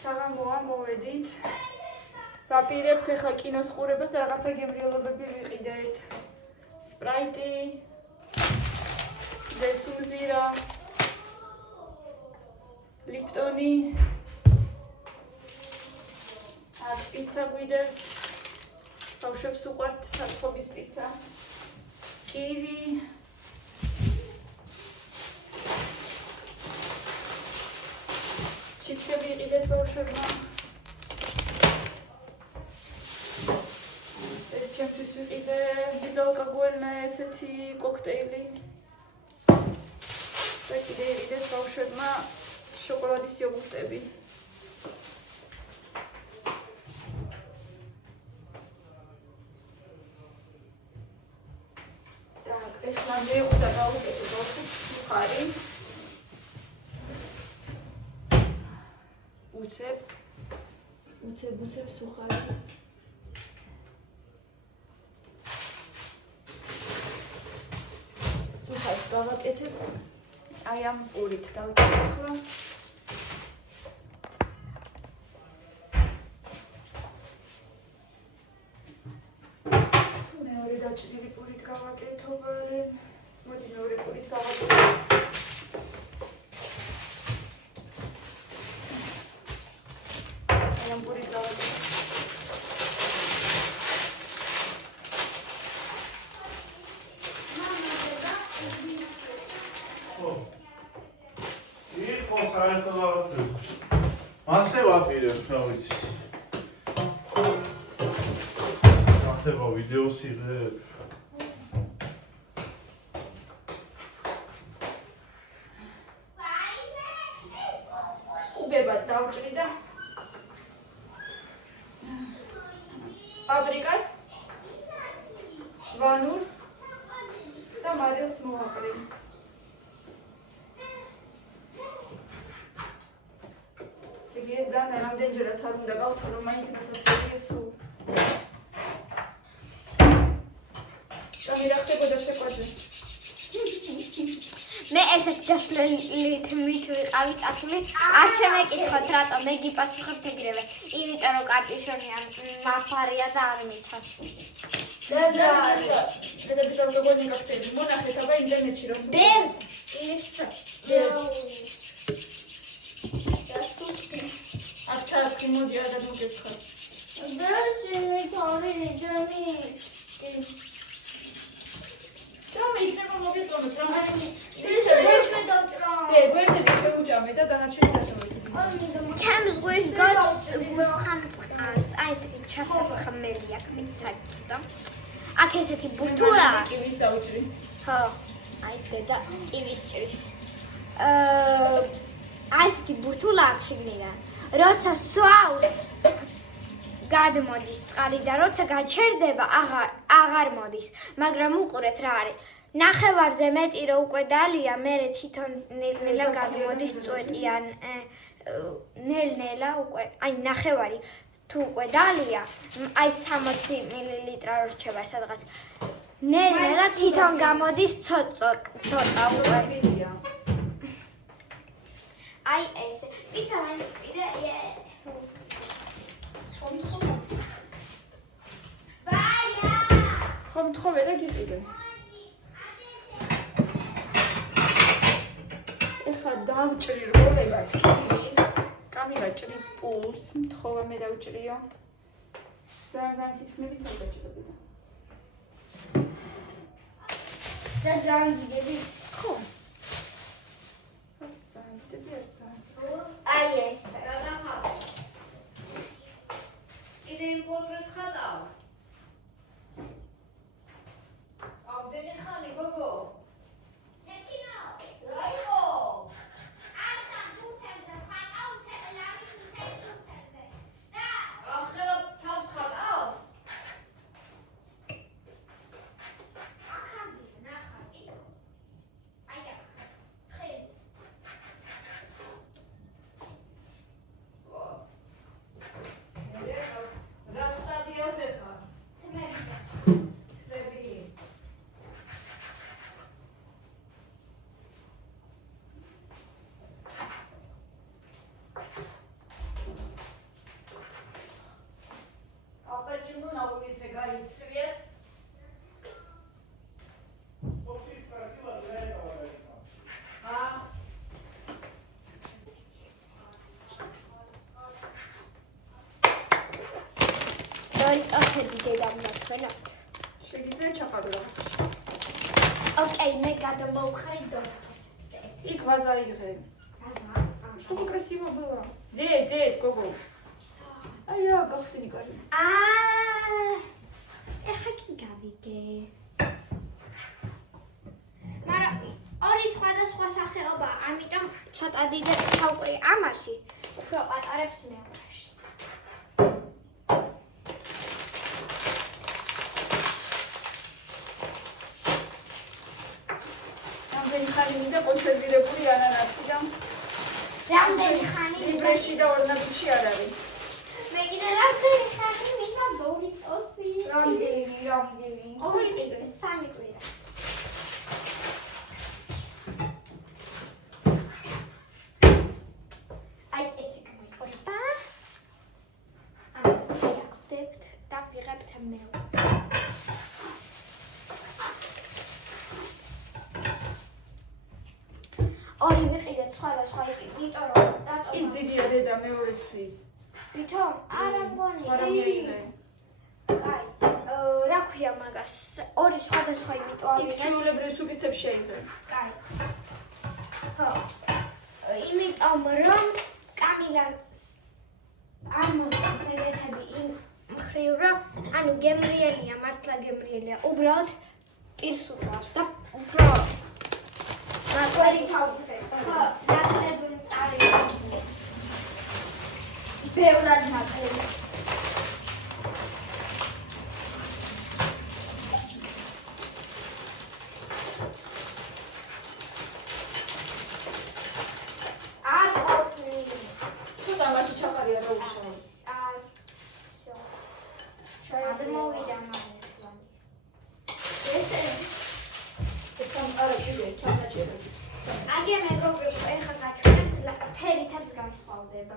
საღამოა მოვედით. ვაპირებთ ახლა კინოს ყურებას და რაღაცა გემრიელობები ვიყიდეთ. სპრაიტი, დესუზირა, ლიპტონი. აქ პიცა გვიდევს. ბავშვებს უყვართ საწყობის პიცა. კივი. ჩიფსები იყიდეს ბავშვებმა. ეს ჩემთვის ვიყიდე ბიზალკოგოლნა ესეთი კოქტეილი. და კიდე იყიდეს ბავშვებმა შოკოლადის იოგურტები. ეხლა მეუდა გავუკეთე ბავშვებს მხარი. უცებ სუხარი. სუხარს გავაკეთებ. აი ამ პურით დავჭერ ახლა. თუ მეორე დაჭრილი პურით გავაკეთებ, მოდი მეორე პურით გავაკეთებ. ამ პურით გავაკეთებ. მასე ვაპირებ, რა ვიცი. ახლა ვიდეოს იღებ. უბებად დავჭრი და ფაბრიკას, სვანურს და მარილს მოვაყრი. ეს და რამდენჯერაც არ უნდა გავთო, რომ მაინც გასაშვებია სულ. რა ხდებოდა შეკვაზე? მე ესეთ გაშლილით მით ვიყავი წასული, არ შემეკითხოთ რატომ მე გიპასუხებთ ეგრევე, იმიტომ რომ კაპიშონი ან მაფარია და არ მიცავს. და ბიზალკოგოლნი გახდები, მონახეთ აბა ინტერნეტში რომ ბევს ის აქ ჩასკი მოდი არ გამოგეცხარ. ბევს იმით ორი ჯამი ჭამე იქნება მოგეწონოს რა. ვერმე დავჭრა. ვერდები შეუჭამე და დანარჩენი დასწავლეთ. ჩემს ზღვის გოს ხანწყალს, აი ესეთი ჩასასხმელი აქ მიცაჭდა. აქ ესეთი ბურთურა. კივის დაუჭრი. ხო, აი დედა კივის ჭრის. აი ესეთი ბურთულა აქ შიგნიდან. როცა სვავს გადმოდის წყალი და როცა გაჩერდება აღარ მოდის, მაგრამ უყურეთ რა არის. ნახევარზე მეტი რო უკვე დალია, მერე თვითონ ნელ-ნელა გადმოდის წვეტიან ნელ-ნელა უკვე, აი ნახევარი თუ უკვე დალია, აი 60 მილilitre რო რჩება სადღაც. ნელ-ნელა თვითონ გამოდის ცოტა უკვე. აი ეს პიცა მაინც კიდე ხომ თხოვე და გიყიდე. ეხლა დავჭრი როლება კივის. კამილა ჭრის პულს, თხოვა მე დავჭრიო. ძალიან სიცხნები სადაჭრებდა. და ძალიან დიდები. ხო. ძალიან დიდები არ ძალიან. აი ეს. კიდე იმ პორტრეტს ხატავ. ამდენი ხანი გოგო. კაცები დედამ ნაცვენად. შეგიძლია ჩაყარო რაღაცა. ოკეი, მე გადმოვხრი დოქტორს. იქ ვაზა იღე. Чтобы красиво было. Здесь, Гого. Я გახსენი კარი. ეხა კი გავიგე. მაგრამ ორი სხვადასხვა სახეობა, ამიტომ ცოტა დიდად თავყრი ამაში, უფრო პატარებს მეუღლეში. რამდენი ხანი მინდა კონსერვირებული ანანასი და რამდენი ხანი ლიბრეში და ორნამენტში არ არის. მე კიდე რამდენი ხანი მინდა დორიტოსი. რამდენი. ორი ყიდვე, სამი კვირა. აი ესე გამოიყურება. ამას ვიახდებთ და ვიღებთ მეუ. ორი ვიყიდეთ სხვადასხვა იქით, იმიტომ რომ რატომ ის დიდია დედა მეორესთვის. ვითომ? არა მგონი. სხვა რამე აიღე. აი, რა ქვია მაგას? ორი სხვადასხვა იმიტომ იქ ავიღეთ. ჩვეულებრივ სუპისტებს შეიღე. კაი. ხო. იმიტომ რომ კამილას არ მოსწონს ეგეთები იმ მხრივ რომ ანუ გემრიელია, მართლა გემრიელია. უბრალოდ პირს უყავს და უფრო ნაკლები თავი ხეწა. ხო, ნაკლები მწარი. ბევრად ნაკლები. არ ყოფილი. ცოტა მასში ჩაყარია რა უშავს. აი, всё. შემოვიდა მაგრამ. ესე არა კიდე სამაჭერო. აგი მეგობრებო, ეხლა გაჩვენებთ ფერითაც განსხვავდება.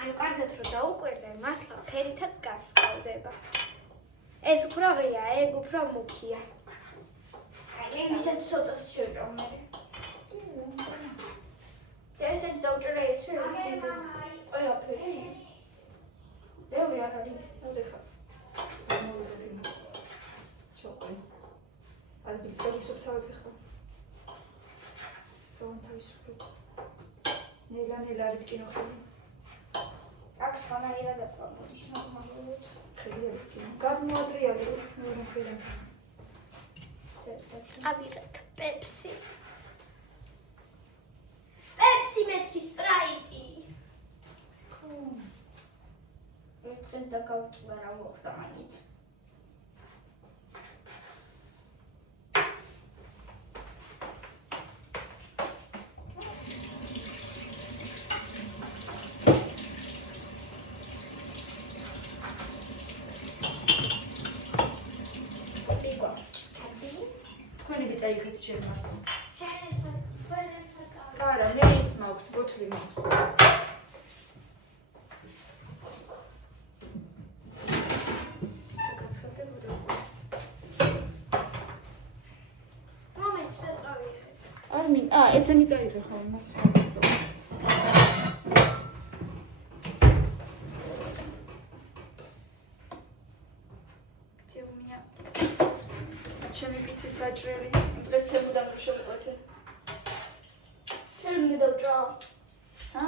ანუ კარგად რომ დაუკვირდე, მართლა ფერითაც განსხვავდება. ეს უფრო ღია, ეგ უფრო მუქია. აი, ეგ ისეთ ცოტას შევჭამ მე. ესეც დაუჭერე ეს ფერი. ყველაფერი. ბევრი არ არის, ოდიხა. ჩოყი. ადგილს გავისუფთავებ ხა. რომ თავისუფლად. ნელა ვიტკინო ხელი. აქ სხვანაირად აპლანოდის ნორმალურად. ხელი ვიტკინო. გადმოადრიალე მეორე ხელიდან. წავიღეთ პეპსი. პეპსი მეთქი სპრაიტი. ეს დღეს დაგავწვა რა მოხდა მაგით. თქვენი ბიცა იხეთ შენ მარტო. შეიძლება არა, მე ის მაქვს, ბოთლი მაქვს. საკაცხდებოდა უკვე. მომენტს დაწავიღე. არ მინ, ესენი წაიღე ხო, მას. Где у меня? ჩემი პიცის საჭრელი. დღეს თემუდან რო შევყვეთე. ჩემი დავჭა. ჰა?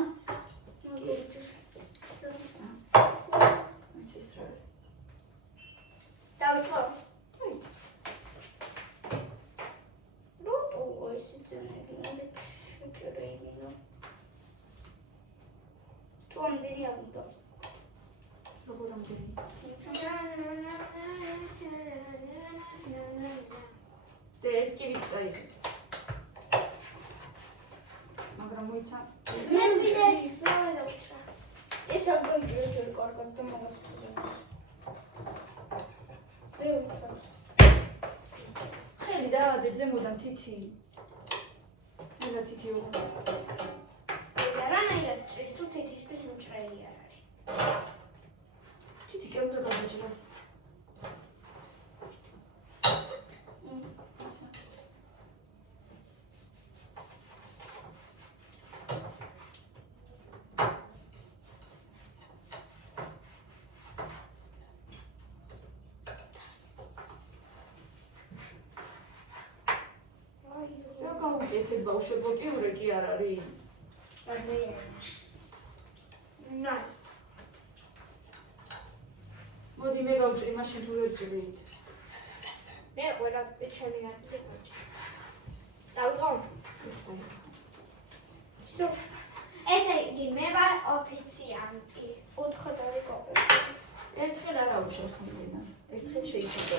მოგიწევს. ის რა. დავჭა. დაიწყო. როტო ესე ძენები შეჭრეინო. თუ ამდენი ამდა. როგორ ამდენი? და ეს კი ვიცი წაიღე. მაგრამ მოიცა. მე ვიდეს რა დავჭა. ეს არ გიჭირე ჯერ კარგად და მაგასწრებია. ხელი დაადე ზემოდან თითი. ნელა თითი უღო. და რანაირად ჭრის თუ თითისთვის უჭრელი არ არის. თითი კი უნდა გადაჭრას. აკეთებ ბავშვებო, კი ურე კი არ არის. Nice. მოდი მე გავჭრი, მაშინ თუ ვერ ჭრით. მე ყველა ჩემი გაწყვეტი გავჭრი. წავიღო? So, ესე იგი მე ვარ ოფიციანტი. 4 დოლარი გოყოლ. ერთხელ არ აუშავს მიდენა. ერთხელ შეიძლება.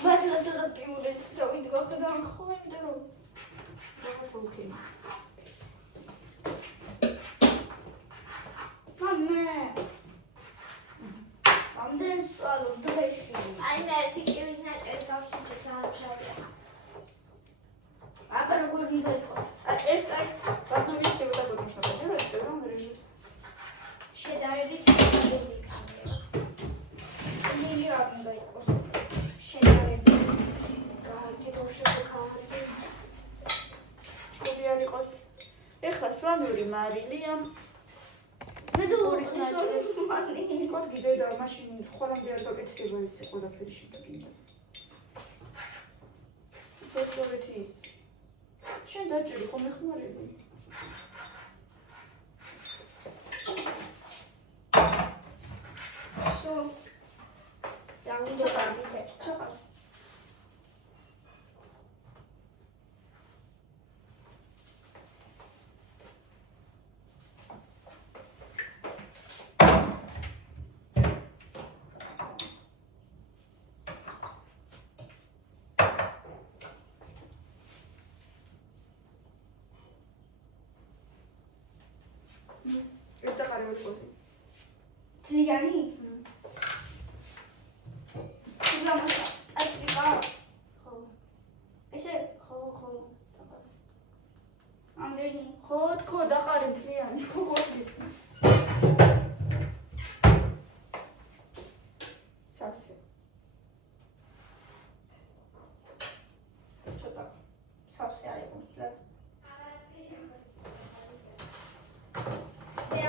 მართლა ცოტა პიულე წავიდ ვახედავ ხო იმიტომ რომ რაღაცა უქიმი. მამე. ამდენ სვალო დღეში. აი მე ტიკივის ნაჭერი გავშიჭე ძალიან. აბა როგორ უნდა იყოს? ეს აი ბაბუის ცოტა გონიშნა და რა რეჟის. შედარებით ძლიერი კამერა. ნელი არ უნდა იყოს. შედარებით. გაიგებოშებო ჭული არ იყოს. ეხლა სვანური მარილია. მე დო ორის ნაჭრეს მანი. კოდი დედა მაშინ ხოლმე არ გაკეთდება ეს ყველაფერი შეგინდა. ფესტოვეთის. შენ დაჭერი ხომ ეხმარები? So, დავიდე დავიდე. ჩოხა. ეს და ყარი მოწყვეტი. თლიანი? ლამასა, აფრიკა. ხო. ესე ხო. ამდენი. ხო, დაყარი მთლიანი. ხო, ის. სავსე. ცოტა. სავსე არ იყო.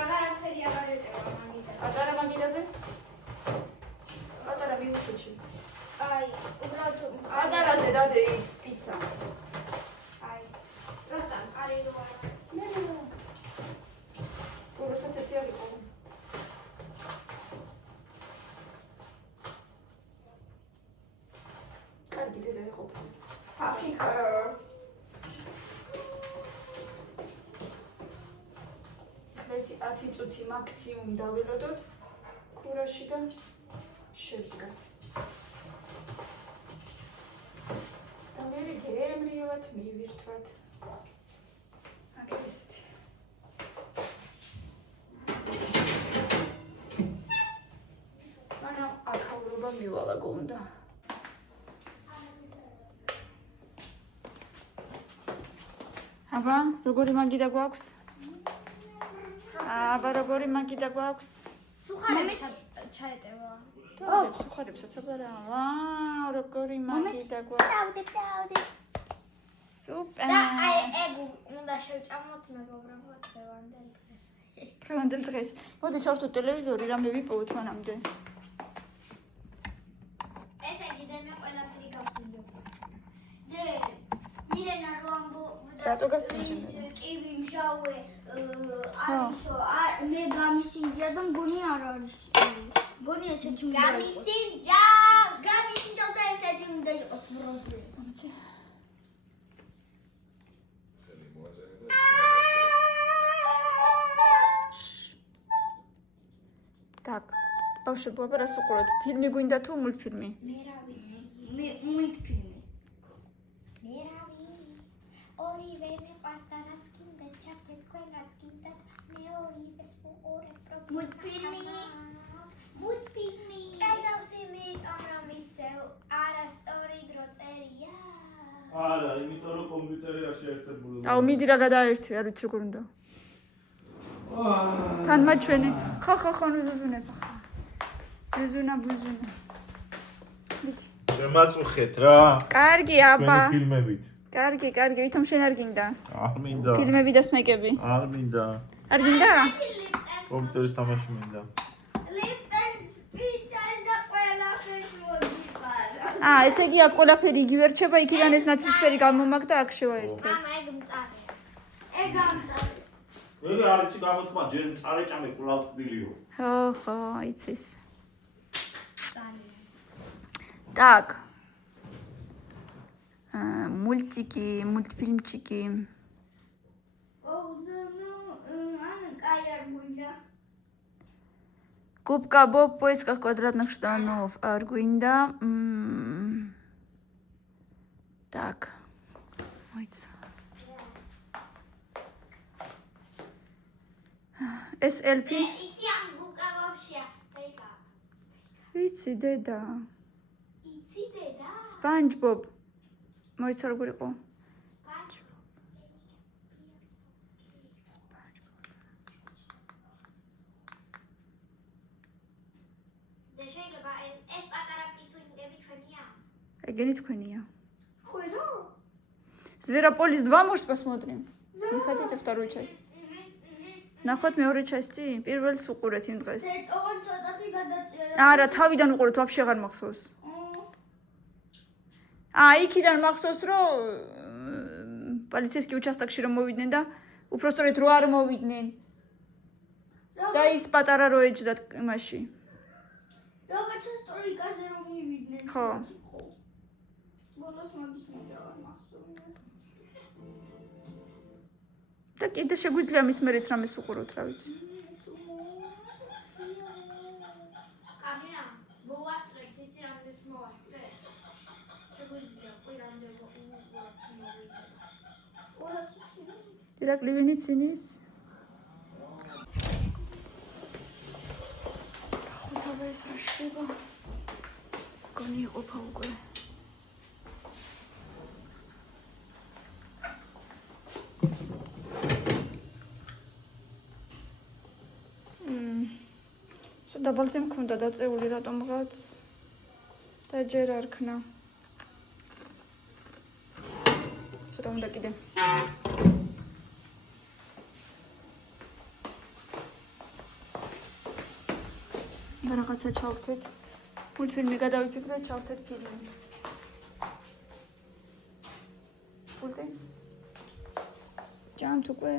აღარაფერი აღარ ეტევა მაგიტა. პატარა მაგიდაზე? პატარა მიუშვიჩი. აი, უბრალოდ პატარაზე დადე ის პიცა. აი. რასთან არის რო არა. გუროსაც ესე არ იყო. კარგი დედა იყო. აფრიკა. ერთი 10 წუთი მაქსიმუმ დაველოდოთ ქურაში და შევდგათ. და მე გემრიელად მივირთვათ. აგესეთი. მანამ აკავრობა მივალა გონდა. აბა, როგორი მაგიდა გვაქვს? აბა როგორი მაგიდა გვაქვს? სუხარებს ჩაეტევა. სუხარებსაც აბა რა. ვაუ, როგორი მაგიდა გვაქვს. დავდე. სუპერ. და აი ეგ უნდა შევჭამოთ მეგობრებო დღევანდელ დღეს. დღევანდელ დღეს. მოდი ჩავთვალოთ ტელევიზორი, რამე ვიპოვოთ მანამდე. ესე იგი მე ყველაფერი გავსინჯო. ძე მილენა რო ამბო რატო გასინჯენე? კივი მჟავე არისო მე გამისინჯა და მგონი არ არის. მგონი ესეთი უნდა იყოს. გამისინჯა და ესეთი უნდა იყოს ბროზი. ამიცი. Так, ბავშვებო, აბა რას უყურებთ? ფილმი გვინდა თუ მულტფილმი? მე რა ვიცი. მე მულტფილმი. მე რა ვიცი. ორივე მეყვარს და რაც გინდა ჩავდე თქვენ რაც გინდა მე ორივეს ვუყურებ მულტფილმი. ჭედავსი ვიტომ რომ ისე არასწორი დრო წერია. არა, იმიტომ რომ კომპიუტერი არ შეერთებული. აუ, მიდი რა გადაერთე, არ ვიცი როგორ უნდა. თან მაჩვენე. ხო, ზუზუნება ხა. ზუზუნა ბუზუნა. მიდი. შემაწუხეთ რა. კარგი, აბა. ფილმებით. კარგი, ვითომ შენ არ გინდა? არ მინდა. ფილმები და სნეკები. არ მინდა. არ გინდა? კომპიუტერის თამაში მინდა. ლიპტენს პიცა და ესე იგი აქ ყველაფერი იგივე რჩება, იქიდან ეს ნაცრისფერი გამომაგ და აქ შევაერთე. მამა, ეგ მწარე. ეგ ამწარე. მე არჩი გამოთქვა ჯერ წარე ჭამე კვლავ ტკბილიო. ხო, იცის. მწარე. Так. Мультики, мультфильмчики. Губка Боб в поисках квадратных штанов. Аргуинда. Так. ეს ელფი. იცი ამ გუბკა ბობშია. Wake-up. ვიცი, დედა. იცი დედა? SpongeBob. მოიცა როგორ იყო? Эгени თქვენია. Хуйло? Зверополис 2 может посмотрим? Не хотите вторую часть? ნახოთ მეორე части? პირველს უყურეთ იმ დღეს. არა, თავიდან უყურეთ, вообще აღარ მახსოვს. იქიდან მახსოვს, რომ პოლიციასკი участокში რომ მოვიდნენ და უпростоრეთ რო არ მოვიდნენ. და ის პატარა რო ეჯდათ იმაში. როგორც სტროიკაზე რომ მივიდნენ. ხო. ბოლოს მაგის მე არ მახსოვს. და კიდე შეგვიძლია მის მერეც რამეს უყუროთ, რა ვიცი. კამერა, მოვასწრე, ციცი რამდენს მოვასწრე. შეგვიძლია ყვირამდე უყუროთ მოვიდე. 200. ირაკლი ვინიც ინის? ხოთაბა ეს რა შეხება? გონი იყოფა უკვე. დაბალზე მქონდა დაწეული რატომღაც და ჯერ არ ქნა. ცოტა უნდა კიდე. და რაღაცა ჩავხდეთ. მულტფილმი გადავიფიქრეთ, ჩავხდეთ ფილმი. პულტი? ჯანთ უკვე